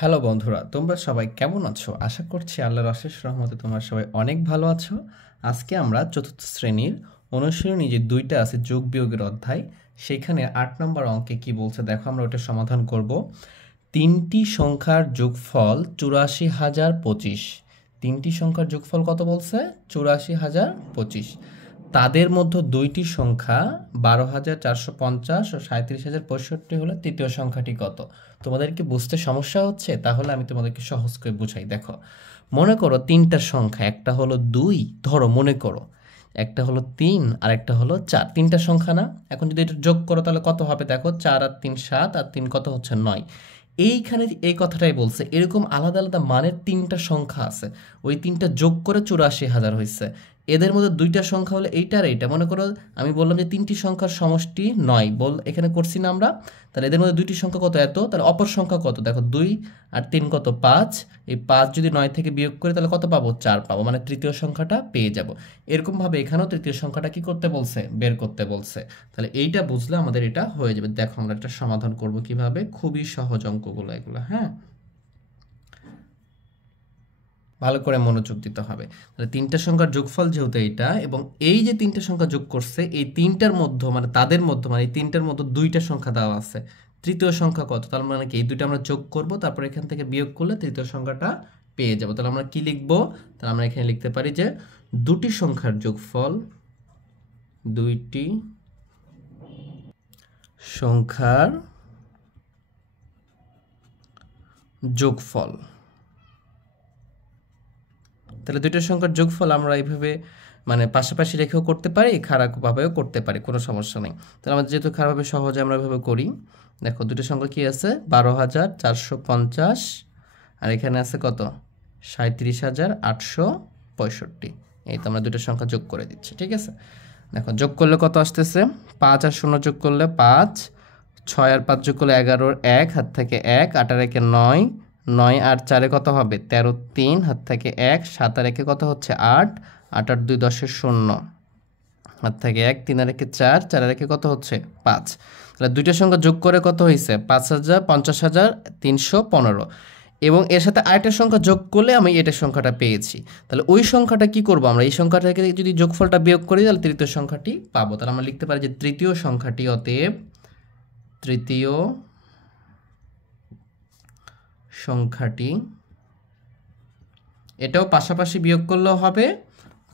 Hello বন্ধুরা, তোমরা সবাই কেমন আছো? আশা করছি আল্লাহর অশেষ রহমতে তোমরা সবাই অনেক ভালো আছো। আজকে আমরা চতুর্থ শ্রেণীর অনুশীলনী যে দুইটা আছে যোগ বিয়োগের অধ্যায়, সেইখানে ৮ নম্বর অঙ্কে কি বলছে দেখো, আমরা ওটা সমাধান করব। তিনটি সংখ্যার যোগফল ৮৪,০২৫। তিনটি সংখ্যার যোগফল কত বলছে? ৮৪,০২৫। তাদের মধ্যে দুইটি সংখ্যা ১২,৪৫০ ও ৩৭,০৬৫ হলে তৃতীয় সংখ্যাটি কত? তোমাদের কি বুঝতে সমস্যা হচ্ছে? তাহলে আমি তোমাদেরকে সহজ করে বুঝাই। দেখো, মনে করো তিনটা সংখ্যা, একটা হলো ২, ধরো মনে করো একটা হলো ৩ আর একটা হলো ৪। তিনটা সংখ্যা না? এখন যদি এটা যোগ করো তাহলে কত হবে? দেখো, ৪ আর ৩ ৭ আর ৩ কত হচ্ছে? ৯। এইখানে এই কথাটাই বলছে, এরকম আলাদা আলাদা মানের তিনটা সংখ্যা আছে, ওই তিনটা যোগ করে ৮৪,০০০ হয়েছে। এদের মধ্যে দুইটা সংখ্যা হলো এইটা আর এইটা। মনে করো আমি বললাম যে তিনটি সংখ্যার সমষ্টি ৯, এখানে করছি না আমরা? তাহলে এদের মধ্যে দুইটি সংখ্যা কত? এত। তাহলে অপর সংখ্যা কত? দেখো, ২ আর ৩ কত? ৫। এই ৫ যদি ৯ থেকে বিয়োগ করি তাহলে কত পাবো? ৪ পাবো, মানে তৃতীয় সংখ্যাটা পেয়ে যাব। এরকমভাবে এখানেও তৃতীয় সংখ্যাটা কি করতে বলছে? বের করতে বলছে। তাহলে এইটা বুঝলে আমাদের এটা হয়ে যাবে। দেখো আমরা একটা সমাধান করব কিভাবে, খুবই সহজ অঙ্কগুলো এগুলো। হ্যাঁ, ভালো করে মনোযোগ দিতে হবে। তাহলে তিনটা সংখ্যার যোগফল যেহেতু এইটা, এবং এই যে তিনটা সংখ্যা যোগ করছে এই তিনটার মধ্যে মানে তাদের মধ্যে মানে এই তিনটার মধ্যে দুইটা সংখ্যা দেওয়া আছে। তৃতীয় সংখ্যা কত? তার মানে কি এই দুইটা আমরা যোগ করব, তারপর এখান থেকে বিয়োগ করলে তৃতীয় সংখ্যাটা পেয়ে যাব। তাহলে আমরা কি লিখব? তাহলে আমরা এখানে লিখতে পারি যে দুটি সংখ্যার যোগফল, দুইটি সংখ্যার যোগফল। তাহলে দুইটা সংখ্যার যোগফল আমরা এইভাবে মানে পাশাপাশি রেখেও করতে পারি, খারাপভাবেও করতে পারি, কোনো সমস্যা নেই। তাহলে আমরা যেহেতু খারাপভাবে সহজে আমরা এভাবে করি। দেখো, দুটো সংখ্যা কি আছে? ১২,৪৫০ আর এখানে আছে কত? ৩৭,৮৬৫। এই তো আমরা দুটো সংখ্যা যোগ করে দিচ্ছি, ঠিক আছে? দেখো, যোগ করলে কত আসতেছে? ৫ আর ০ যোগ করলে ৫, ৬ আর ৫ যোগ করলে ১১, ১ হাত থেকে ১, ৮ আর ১ ৯, ৯ আর ৪ কত হবে? ১৩, ৩ হাত থেকে ১, ৭ আর ১ কত হচ্ছে? ৮, ৮ আর ২ ১০ ০ হাত থেকে ১, ৩ আর ১ ৪, ৪ আর ১ কত হচ্ছে? ৫। তাহলে দুইটা সংখ্যা যোগ করে কত হয়েছে? ৫,৫০,৩১৫। এবং এর সাথে আরেকটা সংখ্যা যোগ করলে আমি এটার সংখ্যাটা পেয়েছি। তাহলে ওই সংখ্যাটা কি করব? আমরা এই সংখ্যাটা থেকে যদি যোগফলটা বিয়োগ করি তাহলে তৃতীয় সংখ্যাটি পাবো। তাহলে আমরা লিখতে পারি যে তৃতীয় সংখ্যাটি, অতএব তৃতীয় সংখ্যাটি, এটাও পাশাপাশি বিয়োগ করলেও হবে,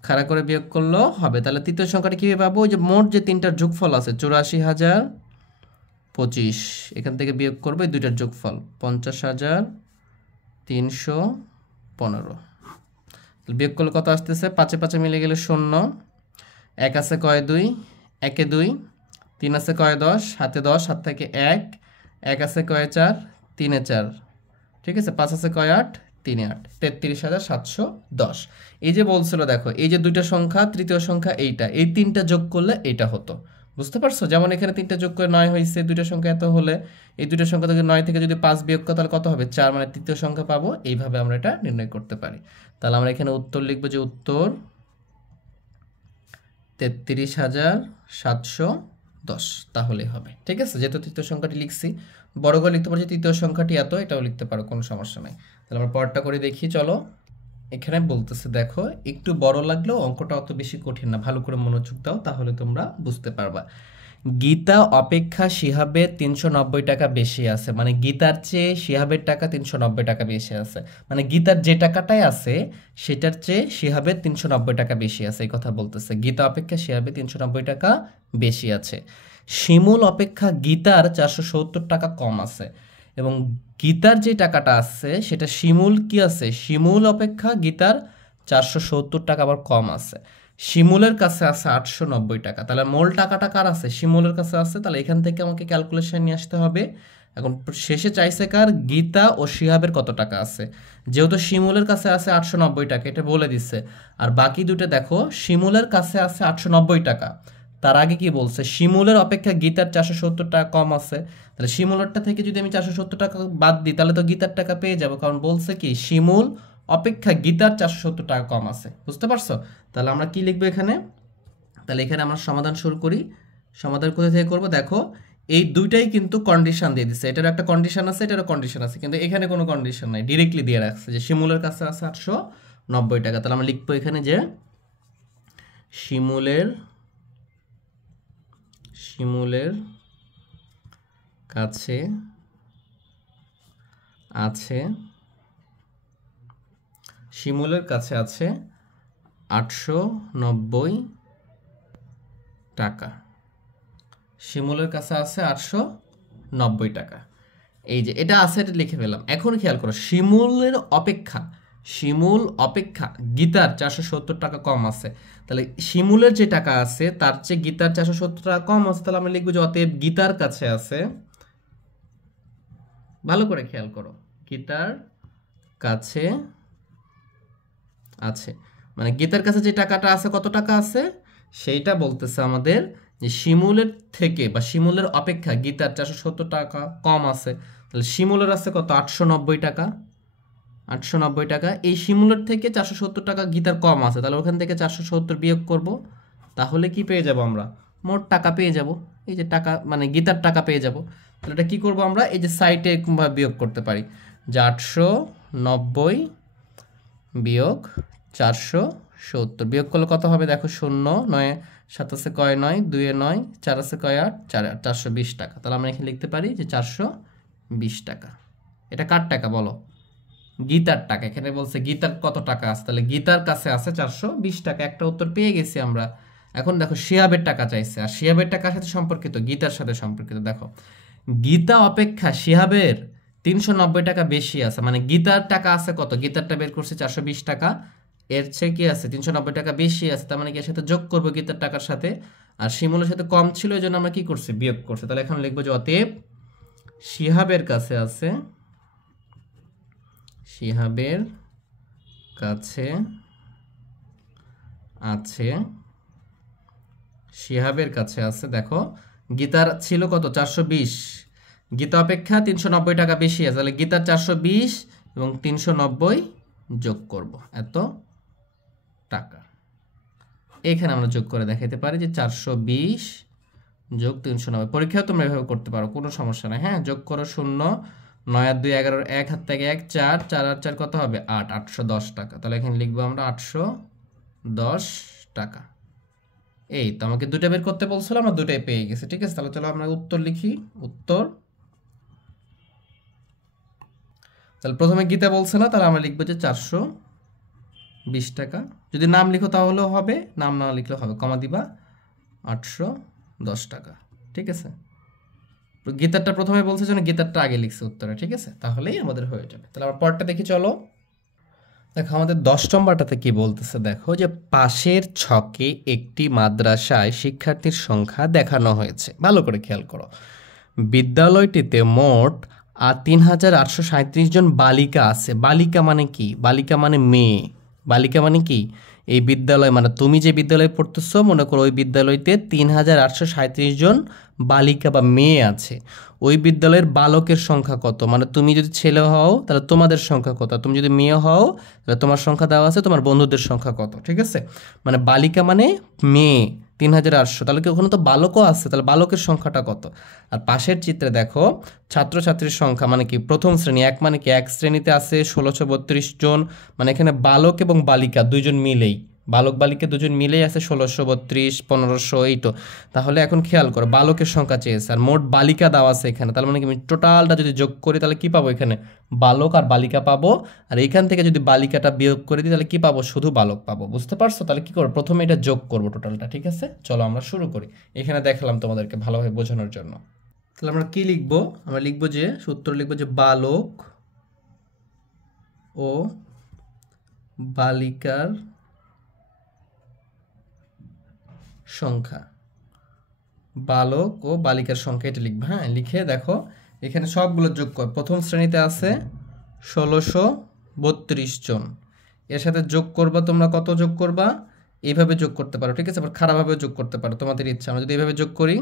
খাড়া করে বিয়োগ করলেও হবে। তাহলে তৃতীয় সংখ্যাটি কীভাবে পাবো? ওই যে মোট যে তিনটার যোগফল আছে ৮৪,০২৫, এখান থেকে বিয়োগ করবো এই দুইটার যোগফল ৫০,৩১৫। বিয়োগ করলে কত আসতেছে? ৫এ ৫ মিলে গেলে ০, ১ আছে কয়? ২, ১-এ ২, ৩ আছে কয়? ১০, হাতে ১০, হাত থেকে ১, ১ আছে কয়? ৪, ৩-এ ৪, ঠিক আছে? ৫ আছে কয়? ৮, ৩-এ ৮, ৩৩,৭১০। এই যে বলছিল, দেখো এই যে দুইটা সংখ্যা, তৃতীয় সংখ্যা এইটা, এই তিনটা যোগ করলে এইটা হতো। বুঝতে পারছো? যেমন এখানে তিনটা যোগ করে ৯ হয়েছে, দুইটা সংখ্যা এত হলে এই দুইটা সংখ্যা থেকে ৯ থেকে যদি ৫ বিয়োগ করো তাহলে কত হবে? ৪, মানে তৃতীয় সংখ্যা পাবো। এইভাবে আমরা এটা নির্ণয় করতে পারি। তাহলে আমরা এখানে উত্তর লিখবো যে উত্তর ৩৩,৭১০, তাহলেই হবে, ঠিক আছে? যেহেতু তৃতীয় সংখ্যাটি লিখছি, বড় করে লিখতে পারছি তৃতীয় সংখ্যাটি এত, এটাও লিখতে পারো, কোনো সমস্যা নাই। তাহলে আমরা পরেরটা করে দেখি, চলো। এখানে বলতেছে, দেখো একটু বড় লাগলেও অঙ্কটা অত বেশি কঠিন না, ভালো করে মনোযোগ দাও তাহলে তোমরা বুঝতে পারবা। গীতা অপেক্ষা শিহাবের ৩৯০ টাকা বেশি আছে, মানে গীতার চেয়ে শিহাবের টাকা ৩৯০ টাকা বেশি আছে, মানে গীতার যে টাকাটাই আছে সেটার চেয়ে শিহাবের ৩৯০ টাকা বেশি আছে, এই কথা বলতেছে। গীতা অপেক্ষা শিহাবের ৩৯০ টাকা বেশি আছে। শিমুল অপেক্ষা গীতার ৪৭০ টাকা কম আছে, এবং গীতার যে টাকাটা আছে সেটা শিমুল কি আছে? শিমুল অপেক্ষা গীতার ৪৭০ টাকা আবার কম আছে। শিমুলের কাছে আছে ৮৯০ টাকা। তাহলে মোল টাকাটা কার আছে? শিমুলের কাছে আছে। তাহলে এখান থেকে আমাকে ক্যালকুলেশন নিয়ে আসতে হবে। এখন শেষে চাইছে কার? গীতা ও শিহাবের কত টাকা আছে। যেহেতু শিমুলের কাছে আছে ৮৯০ টাকা, এটা বলে দিচ্ছে। আর বাকি দুটো দেখো, শিমুলের কাছে আছে ৮৯০ টাকা, তার আগে কি বলছে? শিমুলের অপেক্ষা গীতার ৪৭০ টাকা কম আছে। তাহলে শিমুলেরটা থেকে যদি আমি ৪৭০ টাকা বাদ দিই তাহলে তো গীতার টাকা পেয়ে যাবো, কারণ বলছে কি শিমুল অপেক্ষা গীতার ৪৭০ টাকা কম আছে। বুঝতে পারছো? তাহলে আমরা কি লিখবো এখানে? তাহলে এখানে আমরা সমাধান শুরু করি। সমাধান কোথা থেকে করব? দেখো, এই দুইটাই কিন্তু কন্ডিশন দিয়ে দিচ্ছে, এটার একটা কন্ডিশন আছে, এটারও কন্ডিশন আছে, কিন্তু এখানে কোনো কন্ডিশন নাই, ডিরেক্টলি দিয়ে রাখছে যে শিমুলের কাছে আছে 890 টাকা। তাহলে আমরা লিখবো এখানে যে শিমুলের কাছে আছে 890 টাকা। শিমুলের কাছে আছে 890 টাকা। এই যে এটা আছে, এটা লিখে ফেলাম। এখন খেয়াল করো, শিমুল অপেক্ষা গীতার 470 টাকা কম আছে। তাহলে শিমুলের যে টাকা আছে তার চেয়ে গীতার 470 টাকা কম আছে। তাহলে আমরা লিখবো যে অতএব গীতার কাছে আছে, ভালো করে খেয়াল করো, গীতার কাছে আছে, মানে গীতার কাছে যে টাকাটা আছে, কত টাকা আছে সেইটা বলতেছে আমাদের যে শিমুলের থেকে বা শিমুলের অপেক্ষা গীতার 470 টাকা কম আছে। তাহলে শিমুলের আছে কত? 890 টাকা। 890 টাকা। এই শিমুলের থেকে 470 টাকা গীতার কম আছে, তাহলে ওখান থেকে 470 বিয়োগ করব, তাহলে কি পেয়ে যাব আমরা? মোট টাকা পেয়ে যাব। এই যে টাকা মানে গীতার টাকা পেয়ে যাব। তাহলে এটা কি করব আমরা? এই যে সাইডে কিংবা বিয়োগ করতে পারি যে 890 বিয়োগ 470 বিয়োগ করলে কত হবে দেখো? 0 9 7 আছে কয় 9, 2 এ 9, 4 আছে কয় 8, 4 420 টাকা। তাহলে আমরা এখানে লিখতে পারি যে 420 টাকা। এটা কার টাকা বলো? গীতার টাকা। এখানে বলছে গীতার কত টাকা আছে, তাহলে গীতার কাছে আছে 420 টাকা। একটা উত্তর পেয়ে গেছি আমরা। এখন দেখো শিহাবের টাকা চাইছে, আর শিহাবের টাকার সাথে সম্পর্কিত, গীতার সাথে সম্পর্কিত। দেখো গীতা অপেক্ষা শিহাবের 390 টাকা বেশি আছে, মানে গীতার টাকা আছে কত? গীতারটা বের করছে 420 টাকা, এর চেয়ে কি আছে? 390 টাকা বেশি আছে। তার মানে কি এর সাথে যোগ করবো গীতার টাকার সাথে, আর শিমুলের সাথে কম ছিল, এই জন্য আমরা কি করছি? বিয়োগ করছি। তাহলে এখন লিখবো যে অতএব শিহাবের কাছে আছে, শিহাবের কাছে আছে, শিহাবের কাছে আছে। দেখো গীতার ছিল কত? 420, গীতা অপেক্ষা 390 টাকা বেশি আছে, তাহলে গীতার 420 এবং 390 যোগ করব, এত টাকা। এখানে আমরা যোগ করে দেখাতে পারি যে 420 যোগ 390। পরীক্ষাও তোমরা এভাবে করতে পারো, কোনো সমস্যা নাই। হ্যাঁ, যোগ করো 0 9 আর 2 11, 1 হাত থেকে 1 4, 4 আর 4 কত হবে? 8, 810 টাকা। তাহলে এখানে লিখবো আমরা 810 টাকা। এই তো আমাকে দুটো বের করতে বলছিল, আমরা দুটোই পেয়ে গেছি। ঠিক আছে, তাহলে চলো আমরা উত্তর লিখি। উত্তর, তাহলে প্রথমে গীতা বলছে না, তাহলে আমরা লিখবো যে 420 টাকা। যদি নাম লিখো তাহলেও হবে, নাম না লিখলেও হবে, কমা দিবা 810 টাকা। ঠিক আছে, গীতারটা প্রথমে বলছে জন্য গীতারটা আগে লিখছে উত্তরে। ঠিক আছে, তাহলেই আমাদের হয়ে যাবে। তাহলে আমরা পরটা দেখি চলো। দেখো আমাদের 10 নম্বরটাতে কি বলতেছে, দেখো যে পাশের ছকে একটি মাদ্রাসায় শিক্ষার্থীর সংখ্যা দেখানো হয়েছে। ভালো করে খেয়াল করো, বিদ্যালয়টিতে মোট 3837 জন বালিকা আছে। বালিকা মানে কি? বালিকা মানে মেয়ে। বালিকা মানে কি? এই বিদ্যালয় মানে তুমি যে বিদ্যালয়ে পড়তেছো, মনে করো ওই বিদ্যালয়তে 3837 জন বালিকা বা মেয়ে আছে। ওই বিদ্যালয়ের বালকের সংখ্যা কত? মানে তুমি যদি ছেলে হও তাহলে তোমাদের সংখ্যা কত, তুমি যদি মেয়ে হও তাহলে তোমার সংখ্যা দেওয়া আছে, তোমার বন্ধুদের সংখ্যা কত। ঠিক আছে, মানে বালিকা মানে মেয়ে 3800, তাহলে কি ওখানে তো বালকও আছে, তাহলে বালকের সংখ্যাটা কত? আর পাশের চিত্রে দেখো ছাত্রছাত্রীর সংখ্যা মানে কি? প্রথম শ্রেণী, এক মানে কি? এক শ্রেণীতে আছে 1632 জন, মানে এখানে বালক এবং বালিকা দুইজন মিলেই, বালক বালিকা দুজন মিলেই আছে 1632, 1500, এই তো। তাহলে এখন খেয়াল করো, বালকের সংখ্যা চেয়েছে আর মোট বালিকা দেওয়া আছে এখানে, তার মানে কি আমি টোটালটা যদি যোগ করি তাহলে কি পাবো? এখানে বালক আর বালিকা পাবো, আর এইখান থেকে যদি বালিকাটা বিয়োগ করে দিই তাহলে কি পাবো? শুধু বালক পাবো। বুঝতে পারছো? তাহলে কি করবো? প্রথমে এটা যোগ করবো টোটালটা। ঠিক আছে, চলো আমরা শুরু করি। এখানে দেখালাম তোমাদেরকে ভালোভাবে বোঝানোর জন্য। তাহলে আমরা কি লিখবো? আমরা লিখবো যে সূত্র লিখবো যে বালক ও বালিকার সংখ্যা, বালক ও বালিকার সংখ্যা, এটা লিখবো। হ্যাঁ, লিখে দেখো এখানে সবগুলো যোগ কর। প্রথম শ্রেণীতে আছে 1632 জন, এর সাথে যোগ করবা তোমরা কত যোগ করবা? এইভাবে যোগ করতে পারো। ঠিক আছে, আবার খারাপভাবে যোগ করতে পারো, তোমাদের ইচ্ছা। আমরা যদি এইভাবে যোগ করি,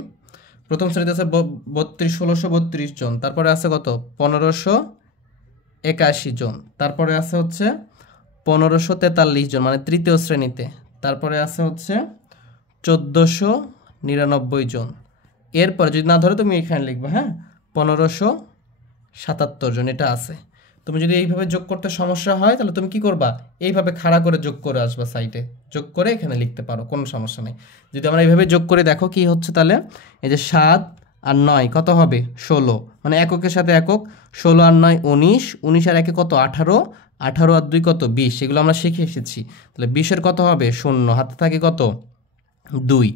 প্রথম শ্রেণীতে আছে 1632 জন, তারপরে আছে কত? 1581 জন, তারপরে আছে হচ্ছে 1543 জন, মানে তৃতীয় শ্রেণীতে, তারপরে আছে হচ্ছে 1499 জন, এরপরে যদি না ধরো তুমি এখানে লিখবে, হ্যাঁ, 1577 জন এটা আছে। তুমি যদি এইভাবে যোগ করতে সমস্যা হয় তাহলে তুমি কি করবা, এইভাবে খাড়া করে যোগ করে আসবা, সাইডে যোগ করে এখানে লিখতে পারো, কোনো সমস্যা নেই। যদি আমরা এইভাবে যোগ করে দেখো কি হচ্ছে, তাহলে এই যে 7 আর 9 কত হবে, 16, মানে এককের সাথে একক, 16 আর 9 19, 19 আর 1 কত 18, 18 আর 2 কত 20, এগুলো আমরা শিখে এসেছি। তাহলে 20-এর কত হবে 0, হাতে থাকে কত 2,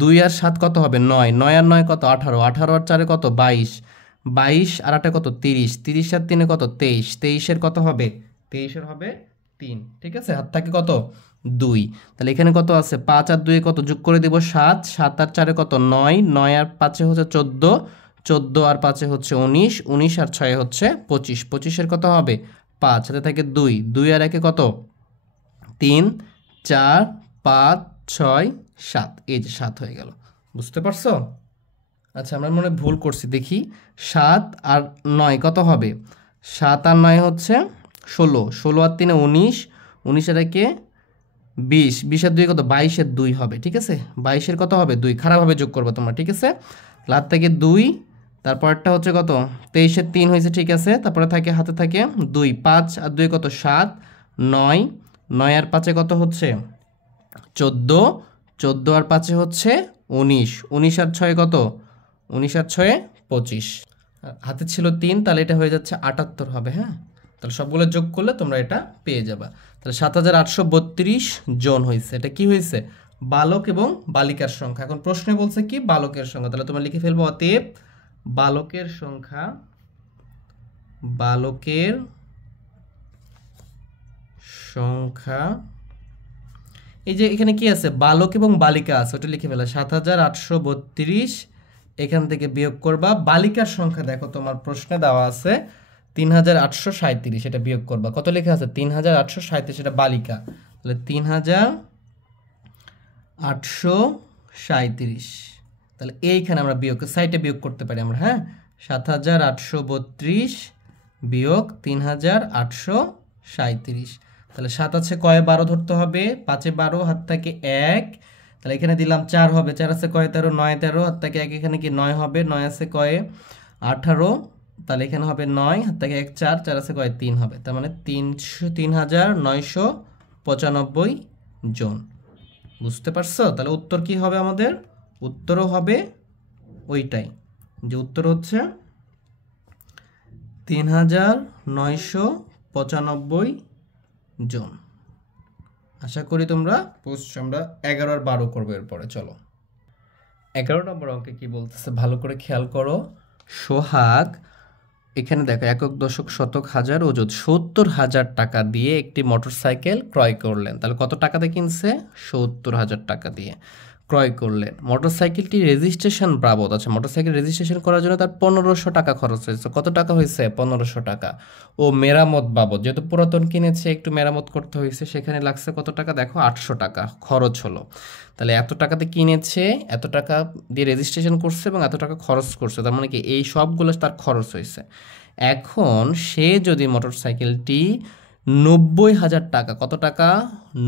2 আর 7 কত হবে 9, 9 আর 9 কত 18, 18 আর 4 কত 22, 22 আর 8 কত 30, 30 আর 3 কত 23, 23-এর কত হবে 23-এর হবে 3, ঠিক আছে, হাত থাকে কত 2। তাহলে এখানে কত আছে 5 আর 2 কত, যোগ করে দেব 7, 7 আর 4 কত 9, 9 আর 5 হচ্ছে 14, 14 আর 5 হচ্ছে 19, 19 আর 6 হচ্ছে 25, 25-এর কত হবে 5, হাতে থাকে 2, 2 আর 1 কত 3, 4, 5, 6, 7, এই যে 7 হয়ে গেল, বুঝতে পারছো? আচ্ছা, আমরা মনে হয় ভুল করছি, দেখি 7 আর 9 কত হবে, 7 আর 9 হচ্ছে 16, 16 আর 3 19, 19 আর 1 20, 20 আর 2 কত 22 এর 2 হবে, ঠিক আছে, 22-এর কত হবে 2, খারাপভাবে যোগ করবে তোমরা, ঠিক আছে। হাত থেকে 2, তারপরটা হচ্ছে কত 23-এর 3 হয়েছে, ঠিক আছে, তারপরে থাকে হাতে থাকে 2, 5 আর 2 কত 7, 9, 9 আর 5 কত হচ্ছে 14, 14 আর 5 হচ্ছে 19, 19 আর 6 কত 19 আর 6 25, হাতে ছিল 3, তাহলে এটা হয়ে যাচ্ছে 78 হবে, হ্যাঁ। তাহলে সবগুলো যোগ করলে তোমরা এটা পেয়ে যাবা। তাহলে 7832 জন হয়েছে, এটা কি হয়েছে, বালক এবং বালিকার সংখ্যা। এখন প্রশ্নে বলছে কি বালকের সংখ্যা, তাহলে তোমরা লিখে ফেলবো অতএব বালকের সংখ্যা, বালকের সংখ্যা, এই যে এখানে কি আছে বালক এবং বালিকা আছে, ওটা লিখে ফেলা 7832, এখান থেকে বিয়োগ করবা বালিকার সংখ্যা, দেখো তোমার প্রশ্নে দেওয়া আছে 3837, এটা বিয়োগ করবা, কত লেখা আছে 3837, এটা বালিকা, তাহলে 3837, তাহলে এইখানে আমরা বিয়োগ সাইডে বিয়োগ করতে পারি আমরা, হ্যাঁ, 7832 বিয়োগ 3837, তাহলে 7 আছে কয়ে 12 ধরতে হবে, 5-এ 12, হাত থাকে 1, তাহলে এখানে দিলাম 4 হবে, 4 আছে কয়ে 13, 9 13, হাত থাকে 1, এখানে কি 9 হবে, 9 আছে কয়ে 18, তাহলে এখানে হবে 9, হাত থেকে 1 4, 4 আছে কয়ে 3 হবে, তার মানে 3995 জন, বুঝতে পারছো? তাহলে উত্তর কি হবে আমাদের, উত্তরও হবে ওইটাই, যে উত্তর হচ্ছে 3995 জন। আশা করি তোমরা বুঝছো। আমরা 11 আর 12 করবো এরপরে, চলো 11 নম্বর অঙ্কে কি বলতেছে ভালো করে খেয়াল করো। সোহাগ, এখানে দেখো একক দশক শতক হাজার ওজন 70,000 টাকা দিয়ে একটি মোটরসাইকেল ক্রয় করলেন। তাহলে কত টাকাতে কিনছে, 70,000 টাকা দিয়ে ক্রয় করলেন। মোটরসাইকেলটি রেজিস্ট্রেশন বাবদ, আচ্ছা মোটরসাইকেল রেজিস্ট্রেশন করার জন্য তার 1500 টাকা খরচ হয়েছে। কত টাকা হয়েছে, 1500 টাকা। ও মেরামত বাবদ, যেহেতু পুরাতন কিনেছে একটু মেরামত করতে হয়েছে, সেখানে লাগছে কত টাকা, দেখো 800 টাকা খরচ হলো। তাহলে এত টাকাতে কিনেছে, এত টাকা দিয়ে রেজিস্ট্রেশন করছে এবং এত টাকা খরচ করছে, তার মানে কি এই সবগুলো তার খরচ হয়েছে। এখন সে যদি মোটরসাইকেলটি 90,000 টাকা, কত টাকা,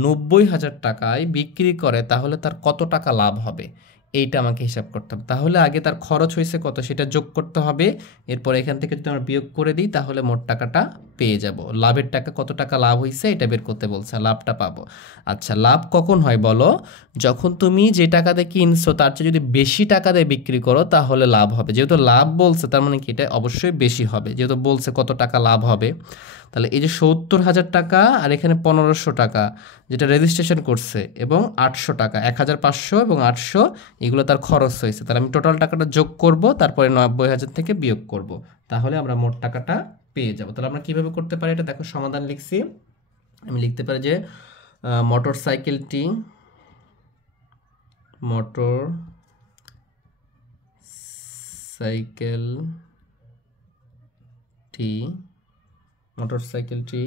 90,000 টাকায় বিক্রি করে, তাহলে তার কত টাকা লাভ হবে, এইটা আমাকে হিসাব করতে হবে। তাহলে আগে তার খরচ হয়েছে কত সেটা যোগ করতে হবে, এরপর এখান থেকে যদি আমরা বিয়োগ করে দিই তাহলে মোট টাকাটা পেয়ে যাব। লাভের টাকা কত টাকা লাভ হয়েছে এটা বের করতে বলছে, লাভটা পাবো। আচ্ছা, লাভ কখন হয় বলো, যখন তুমি যে টাকা দিয়ে কিনছো তার চেয়ে যদি বেশি টাকা দিয়ে বিক্রি করো তাহলে লাভ হবে। যেহেতু লাভ বলছে তার মানে কি এটা অবশ্যই বেশি হবে, যেহেতু বলছে কত টাকা লাভ হবে। তাহলে এই যে 70,000 টাকা আর এখানে 1500 টাকা যেটা রেজিস্ট্রেশন করছে, এবং 800 টাকা, 1500 এবং 800 এগুলো তার খরচ হয়েছে। তাহলে আমি টোটাল টাকাটা যোগ করব, তারপরে 90,000 থেকে বিয়োগ করব, তাহলে আমরা মোট টাকাটা পেয়ে যাব। তাহলে আমরা কিভাবে করতে পারি এটা দেখো, সমাধান লিখছি। আমি লিখতে পারি যে মোটর সাইকেলটি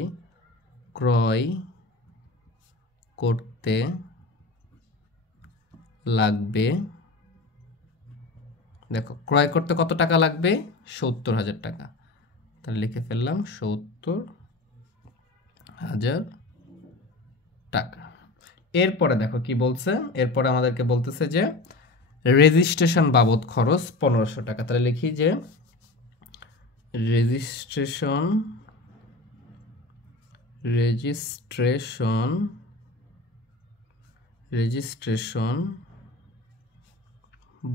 ক্রয় করতে লাগবে, দেখো ক্রয় করতে কত টাকা লাগবে, 70,000 টাকা। তাহলে লিখে ফেললাম 70,000 টাকা। এরপরে দেখো কি বলছে, এরপরে আমাদেরকে বলতেছে যে রেজিস্ট্রেশন বাবদ খরচ 1500 টাকা। তাহলে লিখি যে রেজিস্ট্রেশন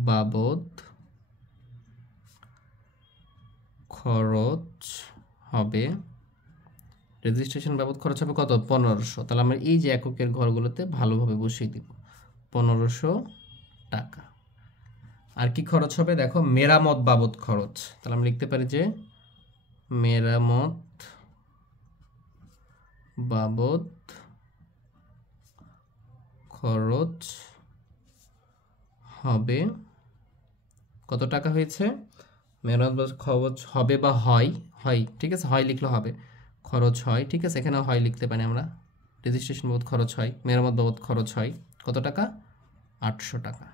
বাবদ খরচ হবে কত? 1500। তাহলে আমরা এই যে এককের ঘরগুলোতে ভালোভাবে বসিয়ে দিব 1500 টাকা। আর কি খরচ হবে দেখো, মেরামত বাবদ খরচ। তাহলে আমরা লিখতে পারি যে মেরামত বাবদ খরচ হবে কত টাকা হয়েছে? মেরামত বাবদ খরচ হবে বা হয়, ঠিক আছে, হয় লিখলে হবে, খরচ হয়, ঠিক আছে, এখানে হয় লিখতে পারি আমরা। রেজিস্ট্রেশন বাবদ খরচ হয়, মেরামত বাবদ খরচ হয় কত টাকা? 800 টাকা।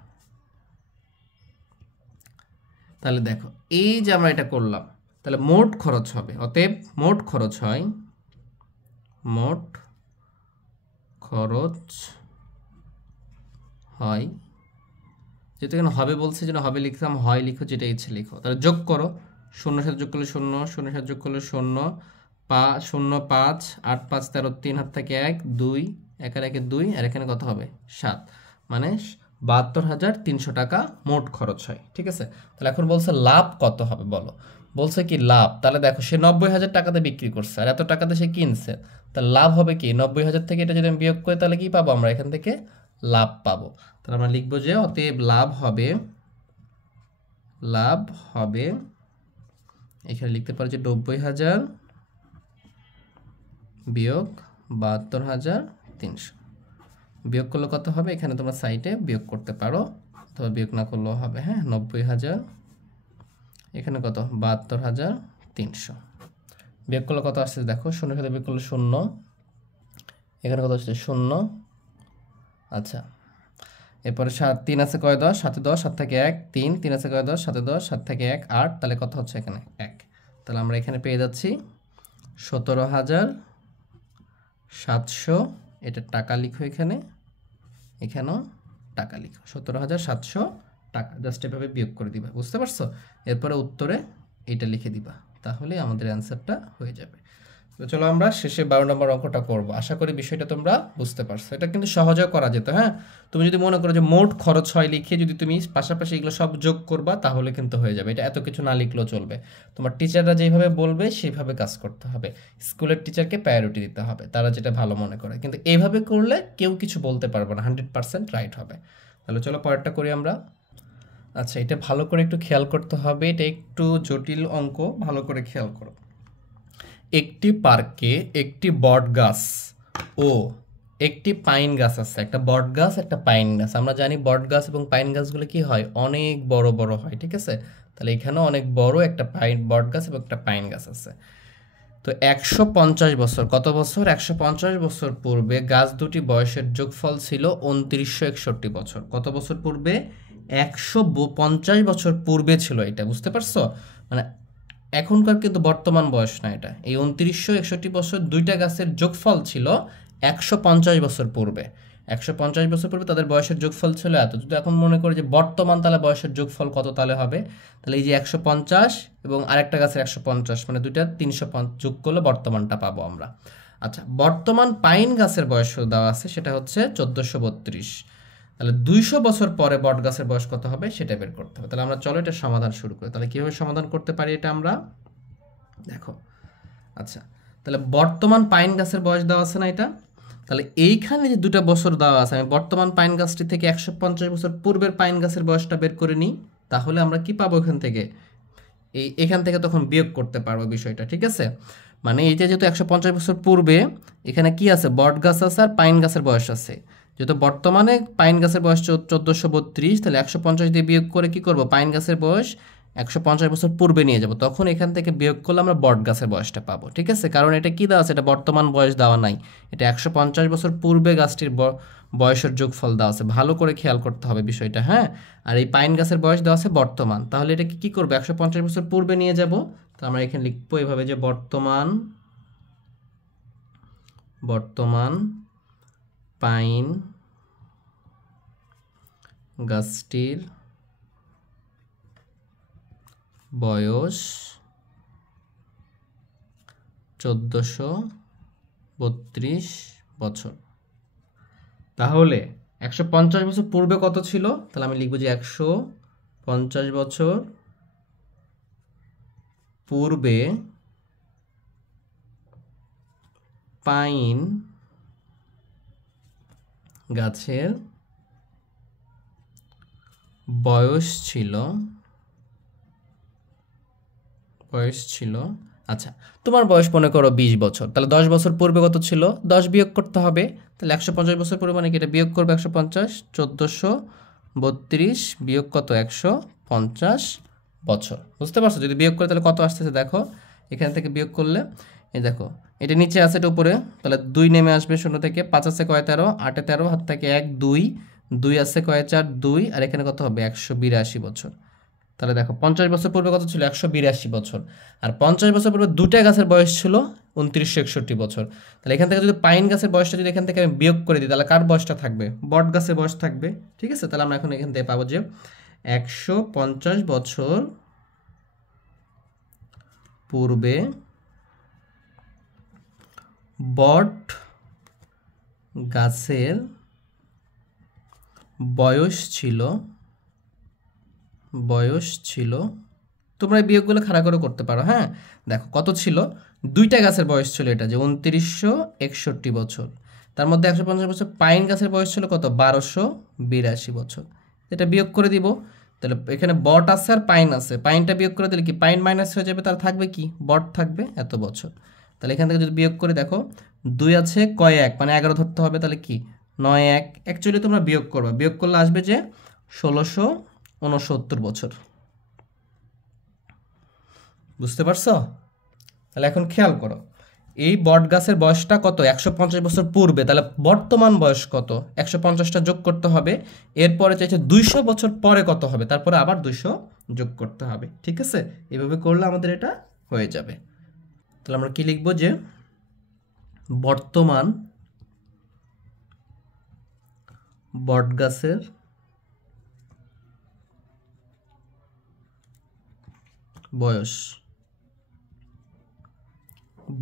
তাহলে দেখো এই যে আমরা এটা করলাম, তাহলে মোট খরচ হবে, অতএব মোট খরচ হয়, যেহেতু এখানে হবে বলছে যেন হবে লিখলাম, হয় লিখো, যেটা ইচ্ছে লিখো। তাহলে যোগ করো, 0 সাথে যোগ করলে 0, 0 সাথে যোগ করলে 0, 0 5 8 5 13, 3 হাত থেকে 1 2, 1 আর 1 2, আর এখানে কত হবে? 7, মানে 72,300 টাকা মোট খরচ হয়, ঠিক আছে। তাহলে এখন বলছে লাভ কত হবে বলো, বলছে কি লাভ। তাহলে দেখো সে 90,000 টাকাতে বিক্রি করছে আর এত টাকাতে সে কিনছে, তাহলে লাভ হবে কি? 90,000 থেকে এটা যদি আমি বিয়োগ করি তাহলে কি পাবো আমরা? এখান থেকে লাভ পাবো। তাহলে আমরা লিখবো যে অতএব লাভ হবে, এখানে লিখতে পারি যে 90,000 বিয়োগ 72,300। বিয়োগ করলে কত হবে? এখানে তোমরা সাইডে বিয়োগ করতে পারো অথবা বিয়োগ না করলেও হবে। হ্যাঁ, 90,000, এখানে কত? 72,300। বিয়োগ করলে কত আসছে দেখো, 0 সাথে বিয়োগ করলে 0, এখানে কত আসছে? 0। আচ্ছা, এরপরে 3 আছে কয়? 10, 7 10, 7 থেকে 1 3, 3 আছে কয়? 10, 7 10, 7 থেকে 1 8, তাহলে কত হচ্ছে এখানে? 1। তাহলে আমরা এখানে পেয়ে যাচ্ছি 17,700। এটা টাকা লিখো, এখানেও টাকা লিখো, 17,700 টাকা। জাস্ট এভাবে বিয়োগ করে দিবা, বুঝতে পারছো? এরপরে উত্তরে এটা লিখে দিবা, তাহলে আমাদের অ্যান্সারটা হয়ে যাবে। তো চলো আমরা শেষে 12 নম্বর অঙ্কটা করব। আশা করি বিষয়টা তোমরা বুঝতে পারছো। এটা কিন্তু সহজেও করা যেত। হ্যাঁ, তুমি যদি মনে করো যে মোট খরচ হয় লিখে যদি তুমি পাশাপাশি এগুলো সব যোগ করবা তাহলে কিন্তু হয়ে যাবে। এটা এত কিছু না লিখলেও চলবে। তোমার টিচাররা যেভাবে বলবে সেইভাবে কাজ করতে হবে। স্কুলের টিচারকে প্রায়োরিটি দিতে হবে, তারা যেটা ভালো মনে করে। কিন্তু এইভাবে করলে কেউ কিছু বলতে পারবে না, 100% রাইট হবে। তাহলে চলো পরেরটা করি আমরা। আচ্ছা, এটা ভালো করে একটু খেয়াল করতে হবে, এটা একটু জটিল অঙ্ক, ভালো করে খেয়াল করো। একটি পার্কে একটি বট গাছ ও একটি পাইন গাছ আছে। একটা বট গাছ, একটা পাইন গাছ। আমরা জানি বট গাছ এবং পাইন গাছগুলো কি হয়? অনেক বড় বড় হয়, ঠিক আছে। তাহলে এখানেও অনেক বড় একটা বট গাছ এবং একটা পাইন গাছ আছে। তো 150 বছর, কত বছর? 150 বছর পূর্বে গাছ দুটি বয়সের যোগফল ছিল 2961 বছর। কত বছর পূর্বে? 150 বছর পূর্বে ছিল এটা, বুঝতে পারছো? মানে এখনকার কিন্তু বর্তমান বয়স না এটা। এই 2961 বছর দুইটা গাছের যোগফল ছিল 150 বছর পূর্বে। 150 বছর পূর্বে তাদের বয়সের যোগফল ছিল এত। যদি এখন মনে করি যে বর্তমান, তাহলে বয়সের যোগফল কত তাহলে হবে? তাহলে এই যে 150 এবং আরেকটা গাছের 150, মানে দুইটা 350 যোগ করলে বর্তমানটা পাবো আমরা। আচ্ছা, বর্তমান পাইন গাছের বয়স দেওয়া আছে, সেটা হচ্ছে 1432। তাহলে 200 বছর পরে বট গাছের বয়স কত হবে সেটা বের করতে হবে। তাহলে আমরা চলো এটা সমাধান শুরু করি। তাহলে কীভাবে সমাধান করতে পারি এটা আমরা দেখো। আচ্ছা, তাহলে বর্তমান পাইন গাছের বয়স দেওয়া আছে না এটা, তাহলে এইখানে যে দুটা বছর দেওয়া আছে, আমি বর্তমান পাইন গাছটি থেকে 150 বছর পূর্বের পাইন গাছের বয়সটা বের করে নিই, তাহলে আমরা কি পাবো এখান থেকে? এখান থেকে তখন বিয়োগ করতে পারবো বিষয়টা, ঠিক আছে। মানে এই যে যেহেতু 150 বছর পূর্বে এখানে কি আছে? বট গাছ আছে আর পাইন গাছের বয়স আছে। যেহেতু বর্তমানে পাইন গাছের বয়স 1432, তাহলে 150 দিয়ে বিয়োগ করে কি করব? পাইন গাছের বয়স 150 বছর পূর্বে নিয়ে যাব, তখন এখান থেকে বিয়োগ করলে আমরা বট গাছের বয়সটা পাবো, ঠিক আছে। কারণ এটা কি দেওয়া আছে? এটা বর্তমান বয়স দেওয়া নাই, এটা 150 বছর পূর্বে গাছটির বয়সের যোগফল দেওয়া আছে। ভালো করে খেয়াল করতে হবে বিষয়টা, হ্যাঁ। আর এই পাইন গাছের বয়স দেওয়া আছে বর্তমান, তাহলে এটাকে কি করবো? 150 বছর পূর্বে নিয়ে যাব। তো আমরা এখানে লিখবো এভাবে যে বর্তমান পাইন গাছটির বয়স 1432 বছর। তাহলে 150 বছর পূর্বে কত ছিল? তাহলে আমি লিখব যে 150 বছর পূর্বে পাইন গাছের বয়স ছিল আচ্ছা, তোমার বয়স মনে করো 20 বছর, তাহলে 10 বছর পূর্বে কত ছিল? 10 বিয়োগ করতে হবে, তাহলে 150 বছর পূর্বে মানে কি এটা বিয়োগ করবে 150, 1432 বিয়োগ কত 150 বছর। বুঝতে পারছো? যদি বিয়োগ করে তাহলে কত আসতেছে দেখো, এখান থেকে বিয়োগ করলে এই দেখো এটা নিচে আছে এটা উপরে, তাহলে 2 নেমে আসবে 0 থেকে, 5 আছে কয় 13, 8 এ 13, হাত থেকে 1 2, 2 আছে কয় 4 2, আর এখানে কত হবে 182 বছর। তাহলে দেখো 50 বছর পূর্বে কত ছিল? 182 বছর। আর 50 বছর পূর্বে দুটা গাছের বয়স ছিল 2961 বছর। তাহলে এখান থেকে যদি পাইন গাছের বয়সটা যদি এখান থেকে আমি বিয়োগ করে দিই, তাহলে কার বয়সটা থাকবে? বট গাছের বয়স থাকবে। ঠিক আছে, তাহলে আমরা এখন এখান থেকে পাবো যে 150 বছর পূর্বে বট গাছের বয়স ছিল তোমরা এই বিয়োগগুলো খাড়া করে করতে পারো। হ্যাঁ, দেখো কত ছিল, দুইটা গাছের বয়স ছিল এটা যে 2961 বছর, তার মধ্যে 150 বছর পাইন গাছের বয়স ছিল কত? 1282 বছর। এটা বিয়োগ করে দিব, তাহলে এখানে বট আছে আর পাইন আছে, পাইনটা বিয়োগ করে দিলে কি পাইন মাইনাস হয়ে যাবে, তার থাকবে কি বট থাকবে এত বছর। তাহলে এখান থেকে যদি বিয়োগ করে দেখো 2 আছে কয় 1 মানে 11 ধরতে হবে, তাহলে কি 9 1, অ্যাকচুয়ালি তোমরা বিয়োগ করবে, বিয়োগ করলে আসবে যে 1669 বছর। বুঝতে পারছো? তাহলে এখন খেয়াল করো, এই বট গাছের বয়সটা কত? 150 বছর পূর্বে, তাহলে বর্তমান বয়স কত? 150টা যোগ করতে হবে, এরপরে চাইছে 200 বছর পরে কত হবে, তারপরে আবার 200 যোগ করতে হবে। ঠিক আছে, এভাবে করলে আমাদের এটা হয়ে যাবে। তাহলে আমরা কি লিখব যে বর্তমান বট গাছের বয়স,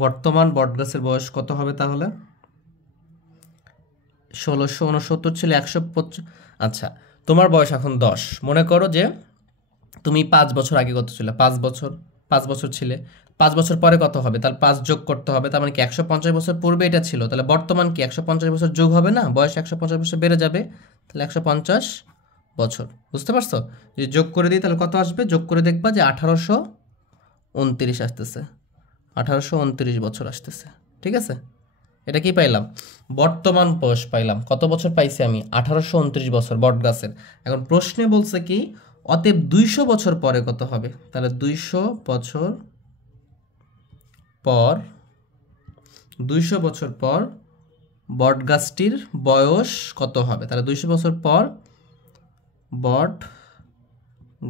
বর্তমান বট গাছের বয়স কত হবে? তাহলে 1669 ছিল 150। আচ্ছা, তোমার বয়স এখন 10, মনে করো যে তুমি 5 বছর আগে কত ছিল? 5 বছর ছিলে, 5 বছর পরে কত হবে? তাহলে 5 যোগ করতে হবে, তার মানে কি 150 বছর পূর্বে এটা ছিল, তাহলে বর্তমান কি 150 বছর যোগ হবে না, বয়স 150 বছর বেড়ে যাবে, তাহলে 150 বছর। বুঝতে পারছো? যদি যোগ করে দিই তাহলে কত আসবে? যোগ করে দেখবা যে 1829 আসতেছে, 1829 বছর আসতেছে। ঠিক আছে, এটা কি পাইলাম? বর্তমান বয়স পাইলাম। কত বছর পাইছি আমি? 1829 বছর বট গাছের। এখন প্রশ্নে বলছে কি অতএব 200 বছর পরে কত হবে, তাহলে 200 বছর পর বট গাছটির বয়স কত হবে? তাহলে 200 বছর পর বট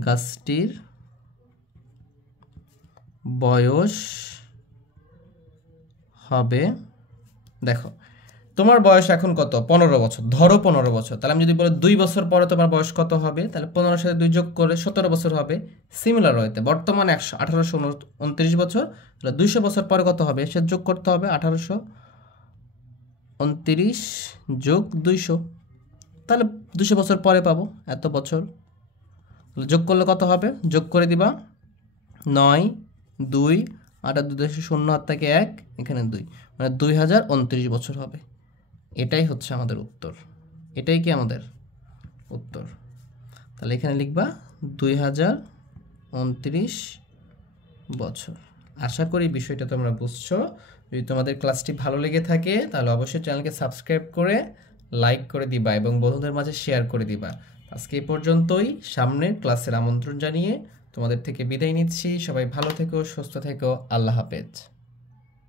গাছটির বয়স হবে, দেখো তোমার বয়স এখন কত? 15 বছর, ধরো 15 বছর, তাহলে আমি যদি বলি 2 বছর পরে তোমার বয়স কত হবে, তাহলে 15 সাথে 2 যোগ করে 17 বছর হবে। সিমিলার হইতে বর্তমানে 1829 বছর, তাহলে 200 বছর পরে কত হবে? সে যোগ করতে হবে 1829 যোগ 200, তাহলে 200 বছর পরে পাবো এত বছর। যোগ করলে কত হবে? যোগ করে দিবা 9 2 8 2 0 হাত থেকে 1, এখানে 2, মানে 2029 বছর হবে। এটাই হচ্ছে আমাদের উত্তর, এটাই কি আমাদের উত্তর। তাহলে এখানে লিখবা 2029 বছর। আশা করি বিষয়টা তোমরা বুঝছো। যদি তোমাদের ক্লাসটি ভালো লেগে থাকে তাহলে অবশ্যই চ্যানেলকে সাবস্ক্রাইব করে লাইক করে দিবা এবং বন্ধুদের মাঝে শেয়ার করে দিবা। আজকে এই পর্যন্তই, সামনের ক্লাসের আমন্ত্রণ জানিয়ে তোমাদের থেকে বিদায় নিচ্ছি। সবাই ভালো থেকো, সুস্থ থেকো, আল্লাহ হাফেজ।